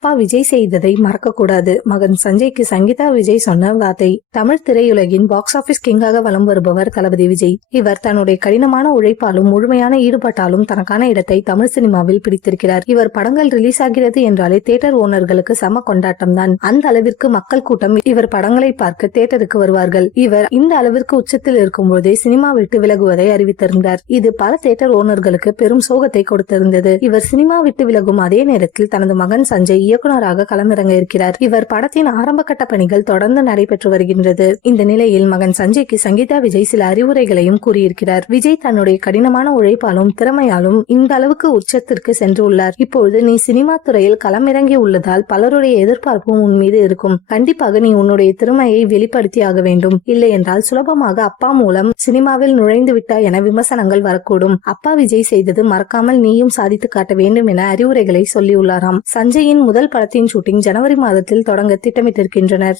அப்பா விஜய் செய்ததை மறக்க கூடாது. மகன் சஞ்சய்க்கு சங்கீதா விஜய் சொன்ன வார்த்தை. தமிழ் திரையுலகின் பாக்ஸ் ஆபீஸ் கிங்காக வலம் வருபவர் தளபதி விஜய். இவர் தன்னுடைய கடினமான உழைப்பாலும் முழுமையான ஈடுபாட்டாலும் தனக்கான இடத்தை தமிழ் சினிமாவில் பிடித்திருக்கிறார். இவர் படங்கள் ரிலீஸ் ஆகிறது என்றாலே தியேட்டர் ஓனர்களுக்கு சம கொண்டாட்டம் தான். அந்த அளவிற்கு மக்கள் கூட்டம் இவர் படங்களை பார்க்க தியேட்டருக்கு வருவார்கள். இவர் இந்த அளவிற்கு உச்சத்தில் இருக்கும் போதே சினிமா விட்டு விலகுவதை அறிவித்திருந்தார். இது பல தியேட்டர் ஓனர்களுக்கு பெரும் சோகத்தை கொடுத்திருந்தது. இவர் சினிமா விட்டு விலகும் அதே நேரத்தில் தனது மகன் சஞ்சய் இயக்குநராக களமிறங்க இருக்கிறார். இவர் படத்தின் ஆரம்ப கட்ட பணிகள் தொடர்ந்து நடைபெற்று வருகின்றது. இந்த நிலையில் மகன் சஞ்சய்க்கு சங்கீதா விஜய் சில அறிவுரைகளையும் கூறியிருக்கிறார். விஜய் தன்னுடைய கடினமான உழைப்பாலும் திறமையாலும் இந்த அளவுக்கு உச்சத்திற்கு சென்று உள்ளார். இப்பொழுது நீ சினிமா துறையில் களமிறங்கி உள்ளதால் பலருடைய எதிர்பார்ப்பும் உன் மீது இருக்கும். கண்டிப்பாக நீ உன்னுடைய திறமையை வெளிப்படுத்தியாக வேண்டும். இல்லை என்றால் சுலபமாக அப்பா மூலம் சினிமாவில் நுழைந்து விட்டாய் என விமர்சனங்கள் வரக்கூடும். அப்பா விஜய் செய்தது மறக்காமல் நீயும் சாதித்து காட்ட வேண்டும் என அறிவுரைகளை சொல்லியுள்ளாராம். சஞ்சயின் முதல் படத்தின் ஷூட்டிங் ஜனவரி மாதத்தில் தொடங்க திட்டமிட்டிருக்கின்றனர்.